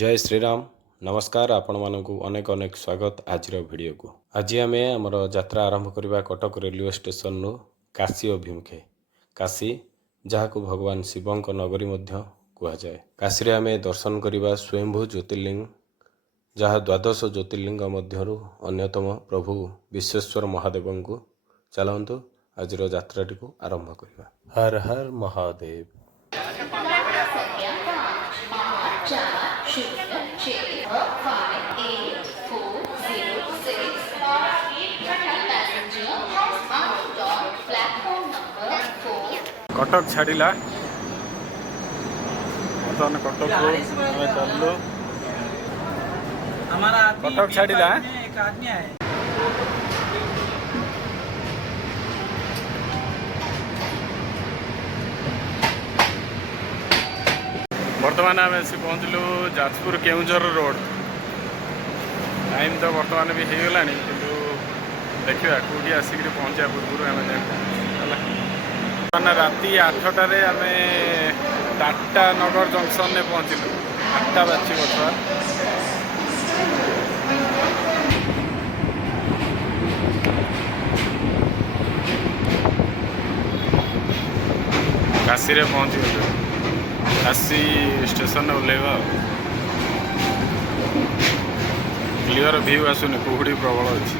जय श्रीराम नमस्कार आपण मानक अनेक अनेक स्वागत आज वीडियो को। आज आम आमर यात्रा आरंभ करवा कटक रेलवे स्टेशन काशी अभिमुखे। काशी जहाँ को भगवान शिवंक नगरी कहुए। काशी आम दर्शन करवा स्वयंभू ज्योतिर्लिंग जहाँ द्वादश ज्योतिर्लिंग मध्यरु अन्यतम प्रभु विश्वेश्वर महादेव को चलतु आज यात्राटी को आरंभ करवा। हर हर महादेव। कटक छाड़िला बर्तमान कटक चलू कटक छाड़िला बर्तमान आम आसी पहुँचलु जाजपुर केउझर रोड। टाइम तो बर्तमान भी हो गला कि देखा कौटी आसिक पहुँचा पूर्व आम राति 8टार आम टाटा नगर जंक्शन में पहुँचलु। 8टा बाजी बर्तमान काशी रे पहुँचलु। काशी स्टेशन ओह्लैवा क्लियर व्यू आसुनि कुहुड़ी प्रबल अच्छी।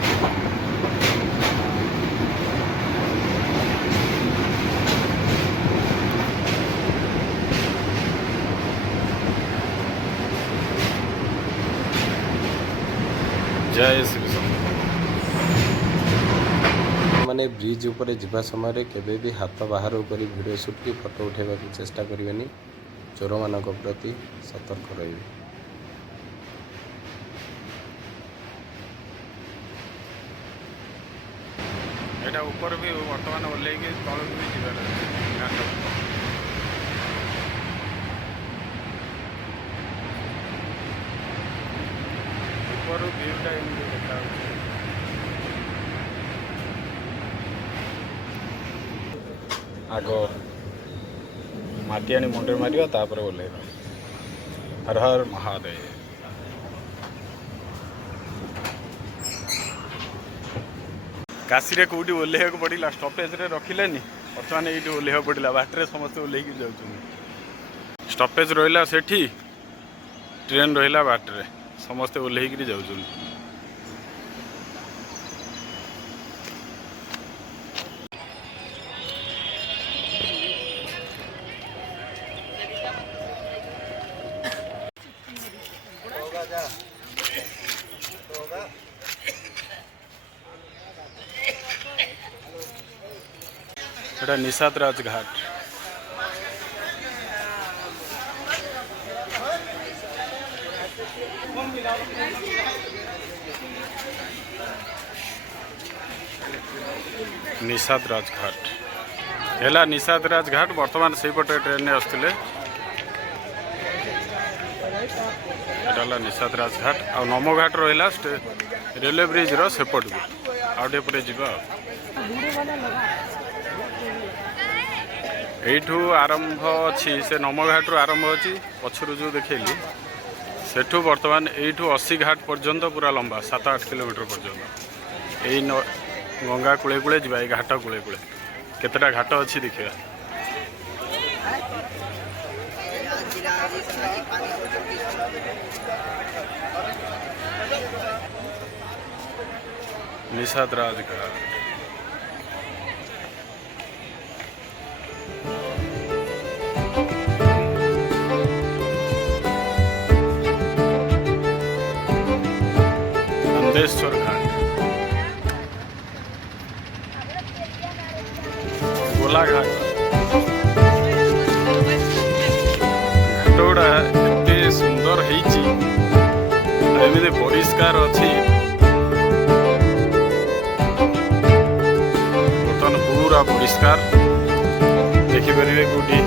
जय श्री मैंने ब्रिज ऊपर जावा समय केवे भी हाथ बाहर कर वीडियो शूट की फोटो उठेबा की चेष्टा करिवेनी। चोर मान प्रति सतर्क रही। एटा ऊपर भी वर्तमान ओल्लै तल भी जीवार ऊपर व्यूटा एमती देखा आग माटी आनी मुंडे मारिया तापर ओल्लैबा। हर हर महादेव। काशी रे कौटी ओल्लैया पड़ा स्टपेज रे रखिलेनी बर्तमान ये ओल्लैया पड़ा बाटर समस्त ओल्लैक जाऊँ। स्टपेज रहा सेठी ट्रेन रहा बाटर समस्ते ओल्लैक जाऊँ। एटा निषाद राज घाट। निषाद राज घाट है निषाद राज घाट बर्तमान से पटे ट्रेन ने आसते निषाद राज घाट आ नमो घाट रहा रेलवे ब्रिज रेपट को आउटे पर जा यू आरंभ अच्छी से नमो घाट रु आरंभ अच्छी पछरू जो देखली सेठू बर्तमान यू 80 घाट पर्यंत पूरा लंबा 7-8 किलोमीटर पर्यंत यही गंगा कूले कूले जा घाट कूले कूले केतेटा घाट अच्छी देखा। निषाद राज घाट नंदेश्वर घाट गोला घाट घाट गुड़ा एत सुंदर होमती परिष्कार अच्छी बर्तमान पूरा परिष्कार देखिपारे कौटी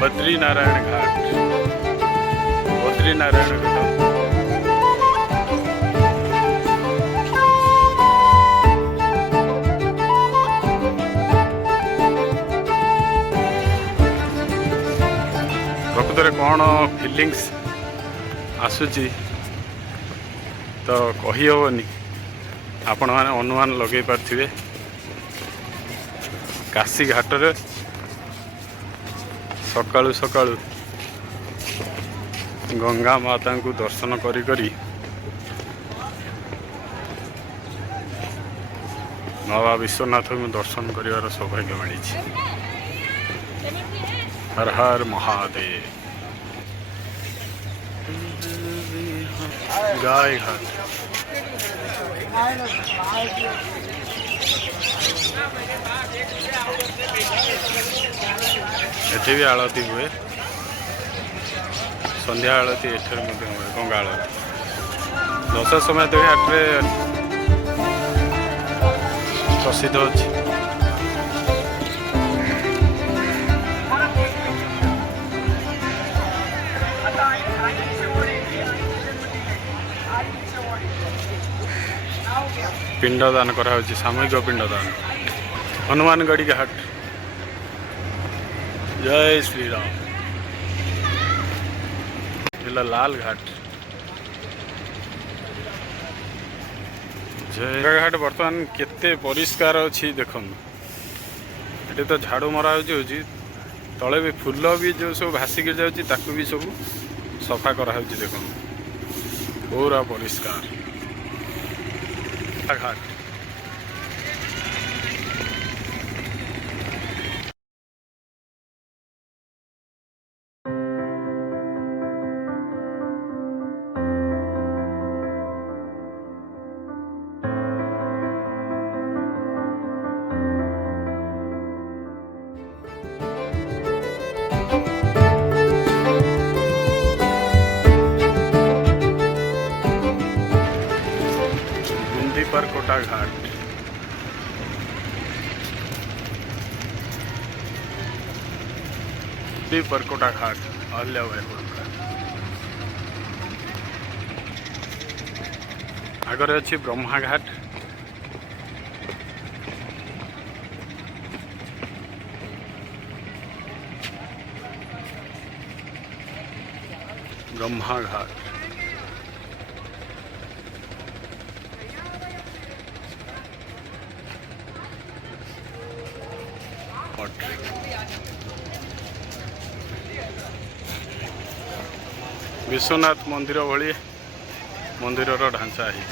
बद्रीनारायण घाट, बद्रीनारायण घाट। प्रकृत कौन फिलिंग्स आसूची तो कही हेनी, आपण मैंने अनुमान लगे पारे। काशी घाट रे सकाळु सकाळु गंगा माता को दर्शन करी करी बाबा विश्वनाथ को दर्शन कर सौभाग्य मिली। हर हर महादेव। गाय घाट एठी भी आलती हुए, संध्या आलती एठर हुए, गंगा आलती दस समय तो घाट प्रसिद्ध अच्छी। पिंडदान करा सामूहिक पिंडदान। हनुमानगढ़ी घाट। जय श्री राम। लाल घाट। जय घाट बर्तमान केते परिष्कार अच्छी देखो। ये तो झाड़ू मरा हो तले भी फूल भी जो सब भासिक जाऊँ भी सब सफा करा देखो पूरा परिष्कार। घाट परकोटा घाट। परकोटा घाट अहिल्याबाई होलकर। आगे अच्छी ब्रह्मा घाट। ब्रह्मा घाट विश्वनाथ मंदिर भली मंदिर ढांचा है।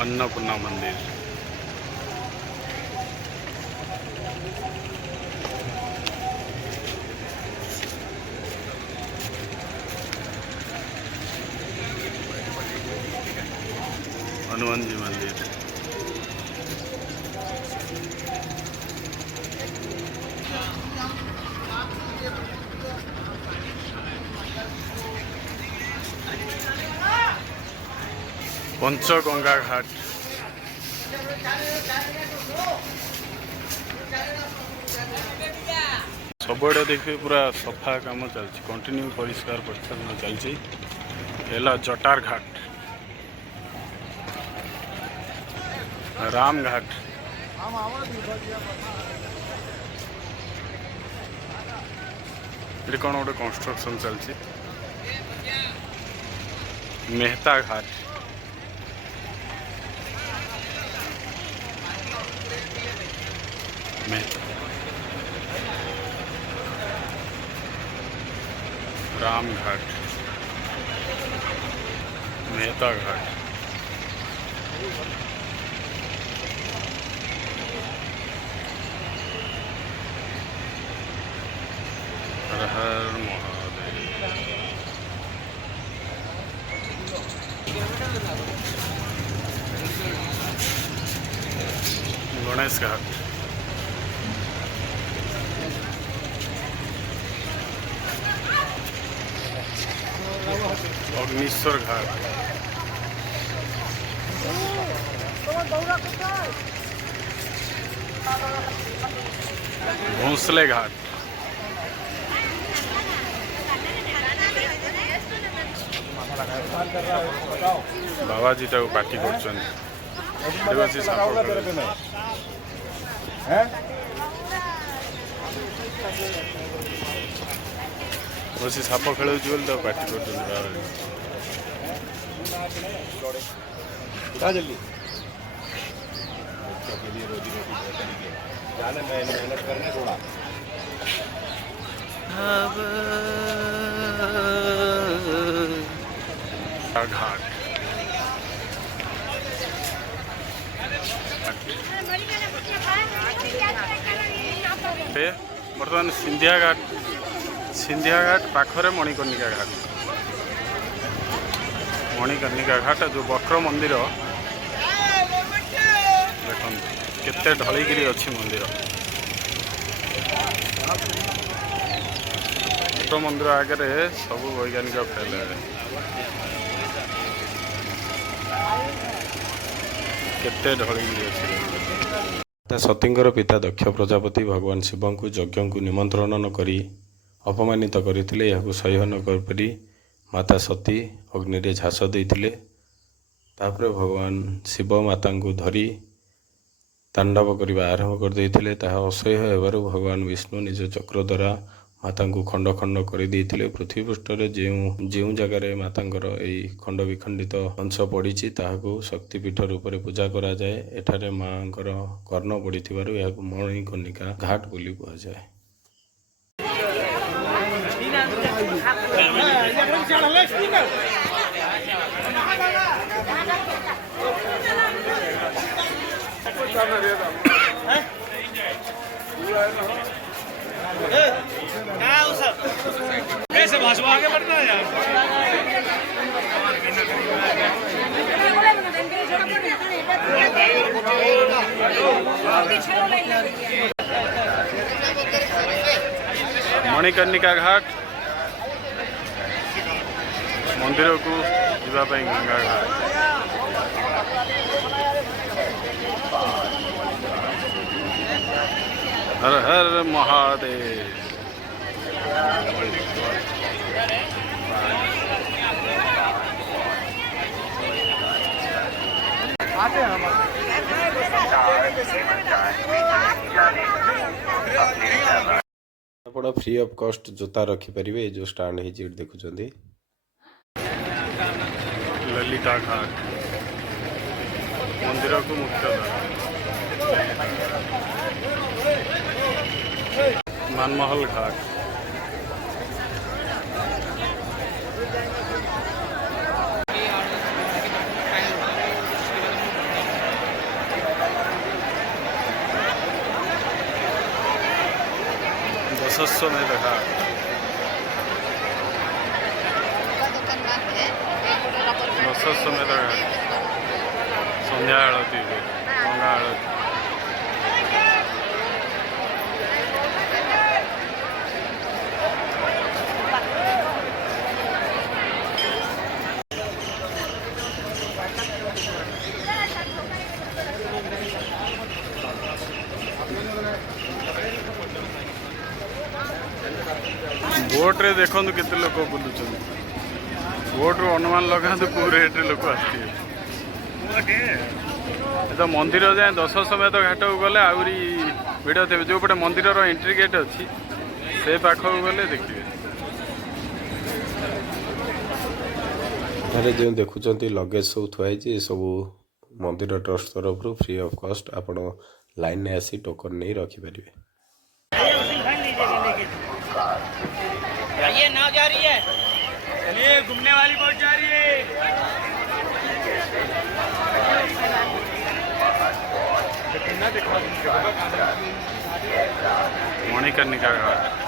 अन्नपूर्णा मंदिर। हनुमान जी मंदिर। पंचगंगा घाट। सबुआड़े देखिए पूरा सफा काम चलती, कंटिन्यू परिष्कार परिच्छन्न चलती। जटार घाट। राम घाट। ये कौन गोटे कंस्ट्रक्शन चलती। मेहता घाट। राम घाट। मेहता घाट। हर हर महादेव। गणेश घाट। अग्निश्वर घाट। हंसले घाट बाबाजी टाक पार्टी कर बस साप खेल पार्टी कर जल्दी मेहनत करने थोड़ा घाट बर्तमान सिंधिया घाट पाखरे मणिकर्णिका घाट जो वक्र मंदिर देखो केते ढलिकी अच्छी मंदिर वक्र मंदिर आगे सब वैज्ञानिक फेल केते ढलिकी अच्छी माता सतींकर पिता दक्ष प्रजापति भगवान शिव को यज्ञ को निमंत्रण न करी अपमानित करते सह्य न करी माता सती अग्नि रे झास देते तापर भगवान शिव माता को धरी तांडव करने आरंभ करदे असह्य होवर भगवान विष्णु निज चक्र द्वारा माता को खंड खंड करदे पृथ्वी पृष्ठ जो जगार माता खंड विखंडित अंश पड़ी शक्तिपीठ रूप से पूजा कराए एठारे माँ कर्ण पड़ी मणिकर्णिका घाट बोली कहुए कैसे भाषा आगे बढ़ना है यार मणिकर्णिका घाट मंदिर को जावाई गंगा घाट हर हर महादेव आप फ्री ऑफ कॉस्ट जोता रखिपारे जो स्टाण्ड है देखुं ललिता घाट मंदिर को मुख्य मानमहल घाट दशस्वमेध घाट दशस्वमेध घाट संध्या आरती गंगा आरती बोट रे देखो केते लोक बुलुच बोट रू अनुमान लगा कौ रेट लोक आसते तो मंदिर जाए दशस्वमेध घाट को गले आहरी भिड़ थे जो पटे मंदिर एंट्री गेट अच्छी से पाख को गले देखिए जो देखुं लगेज सब थुआई सब मंदिर ट्रस्ट तरफ फ्री ऑफ कॉस्ट आपण लाइन में आसी टोकन नहीं रखिपारे ये नाव जा रही है चलिए घूमने वाली बोट जा रही है मणिकर्णिका घाट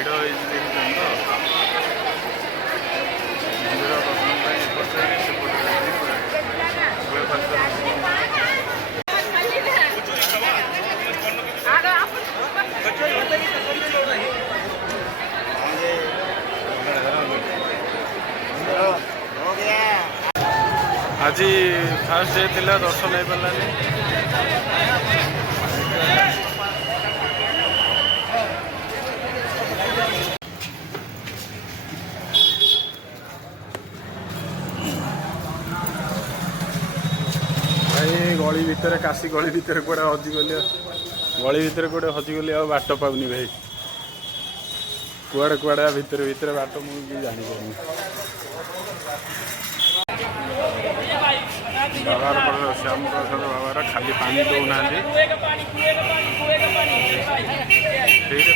ଭିଡ଼ ହେଇଛି ଦେଖୁଛନ୍ତି ତ ମନ୍ଦିର ଦର୍ଶନ ପାଇଁ ଏପଟେ ସେପଟେ ଉଭୟ ପାର୍ଶ୍ୱରେ आज फास्ट डे थिला दर्शन हो पारानी भाई गली भितर काशी गली भितर कौटे हजिगली गली भितर कौटे हजिगली आ बाट पाऊनी भाई कुआड़े कुआड़े भितर भितर बाट मुझे जानी पानी बाबार श्याम प्रसाद बाबार खाली पानी दौना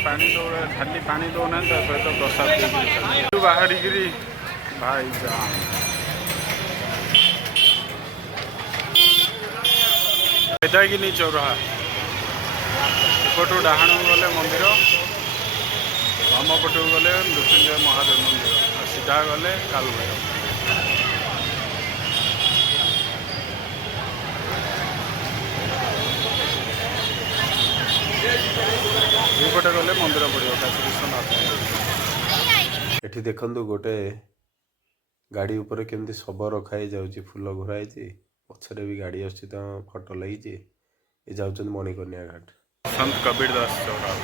पानी खाली पानी दौना सहित प्रसाद बाहर भाई बेदागिनी चौराहा एपटू डाहाण गले मंदिर बाम पटू गले मृत्युंजय महादेव मंदिर सीधा गले कालभैरव दुपटे गले मंदिर पड़ो काशी विश्वनाथ एठी देखंतु गोटे गाड़ी ऊपर केमती शब रखाई जाउची फूल घोराई पछरे भी गाड़ी आछी तो फोटो लगी ये जाउछन मणिकन्या घाट संत कबीर दास चौराहा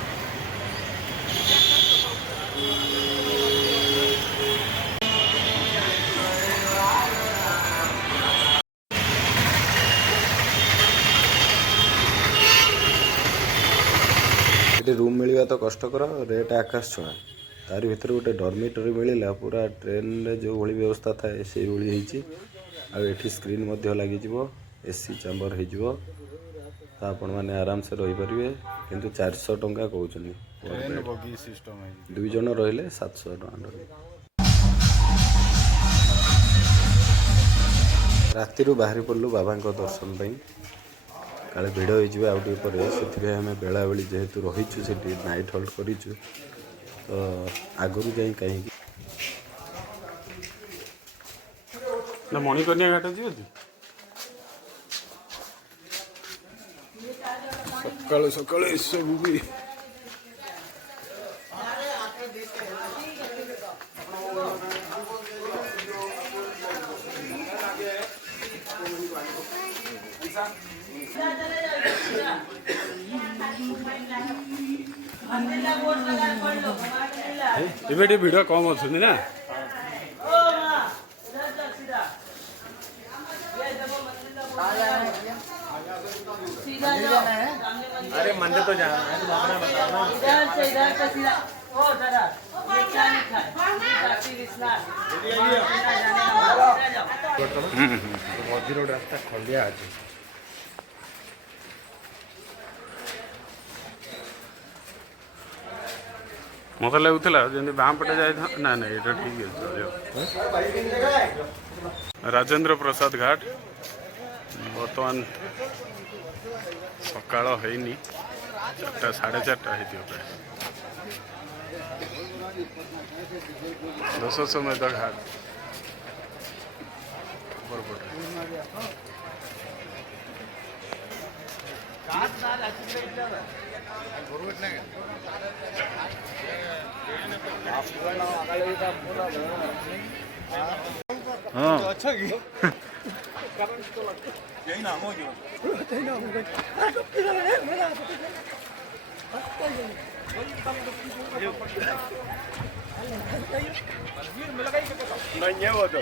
ये रूम मिलवा तो कष्टकर रेट आकाश छुआ तार भर गोटे डर्मिटरी मिलला पूरा ट्रेन रे जो भली व्यवस्था थाए से भाई आठी स्क्रीन लगी एसी चैम्बर हो आपण मैंने आराम से रही पारे किंतु 400 टंका कहते दुई जन रहिले 700 टका राति बाहरी पड़लु बाबा दर्शन काले भिड़ हो से आम बेला बेली जेहेतु रहीचु से नाइट होल्ड करूँ तो आगु जाई कहीं ना मणिकन्या घाट जी सकाल सकाल सब भी एबे भिड़ कम अच्छे ना अरे मंदिर तो जाना है इधर से सीधा ओ दादा ये क्या लिखा है काशी विश्वनाथ मझी रोड रास्ता खंडिया আছে मत लगुला जमी बाम पटे जाए ना ना ये ठीक है राजेंद्र प्रसाद घाट बर्तमान सकाल है 4टा 4:30 हो प्राय दशमेध घाट हाँ अच्छा की यही नाम हो गया नहीं है वो तो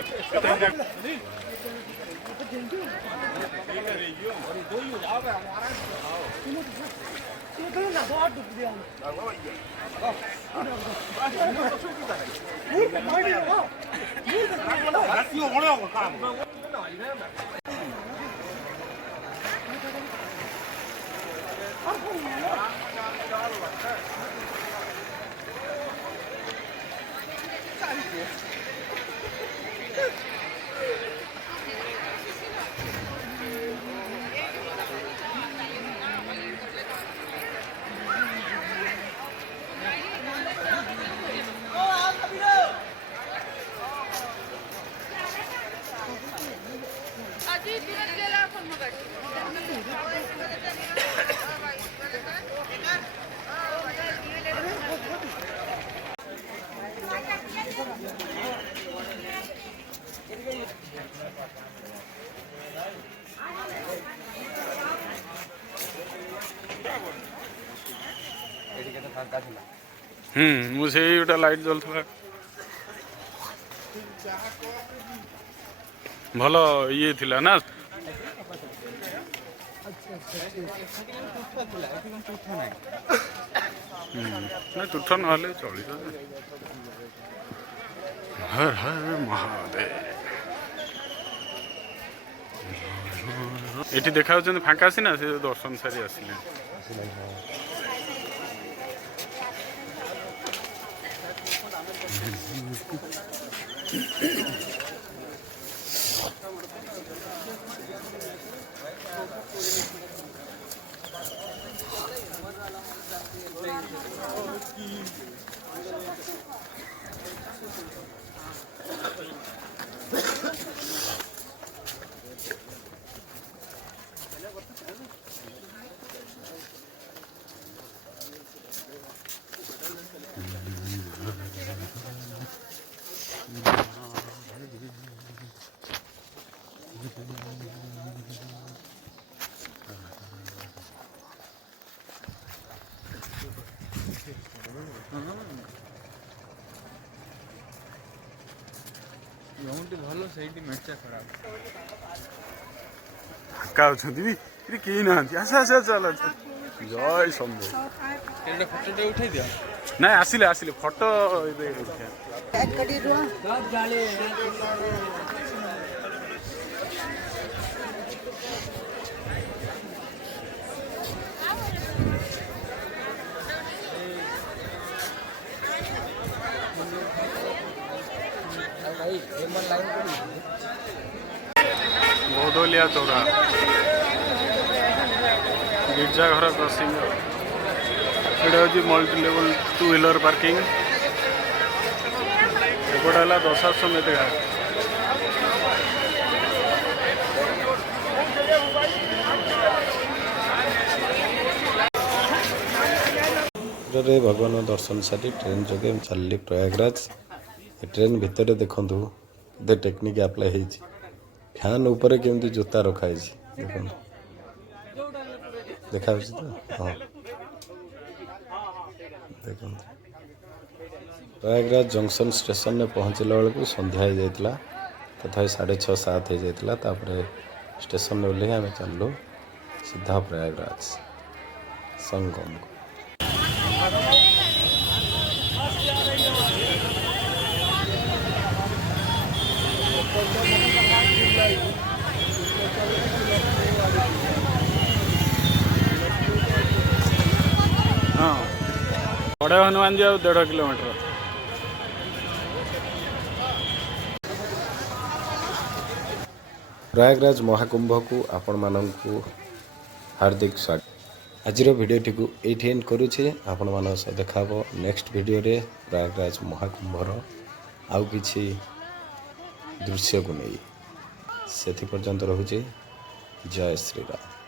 ମୁଁ ସେଇ ଗୋଟେ ଲାଇଟ୍ ଜଳୁଥିଲା ଭଲ ଇଏ ଥିଲା ନା ତୁଠ ନହେଲେ ଚଳିବ ହର ହର ମହାଦେବ ଏଠି ଦେଖା ଯାଉଛନ୍ତି ଫାଙ୍କା ଆସିନା ସେ ଦର୍ଶନ ସାରି ଆସିଲେ ଭଲ ସେଇଠି ମେଞ୍ଚା ଖରାପ ଫାଙ୍କା ଅଛନ୍ତି ବି ଏଠି କେହି ନାହାନ୍ତି ଆସ ଆସ ଚାଲ ଜୟ ଶମ୍ଭୁ ଫଟୋଟେ ଉଠେଇ ଦିଅ ନାଇଁ ଆସିଲେ ଆସିଲେ ଫଟୋ ଏବେ ଉଠେଇବା ବୌଦଲିଆ ଚୌରା गिरजाघर क्रॉसिंग एटा हूँ मल्टी लेवल 2 व्हीलर पार्किंग एपटा है दशाश्वमेध घाट भगवान दर्शन सारी ट्रेन जोगे चलली प्रयागराज ट्रेन भितर देखु दे टेक्निक अप्लाई हो फैन ऊपर केमती जोता रखाई देख देखा तो हाँ देख प्रयागराज जंक्शन स्टेशन में पहुँचला बेलू संध्या हो जाता तथा 6:30-7 हो जाता स्टेशन में ओल्हे आम चलू सीधा प्रयागराज संगम को हाँ बड़े हनुमान जी 1.5 किलोमीटर प्रयागराज महाकुंभ को आपण मानू हार्दिक स्वागत आज भिडियोटी को ये एंड करुचे आपण मान सह देखा नेक्स्ट वीडियो रे प्रयागराज महाकुंभर आउ किछि दृश्य को नहीं से पर्यंत रहुचे जय श्री राम।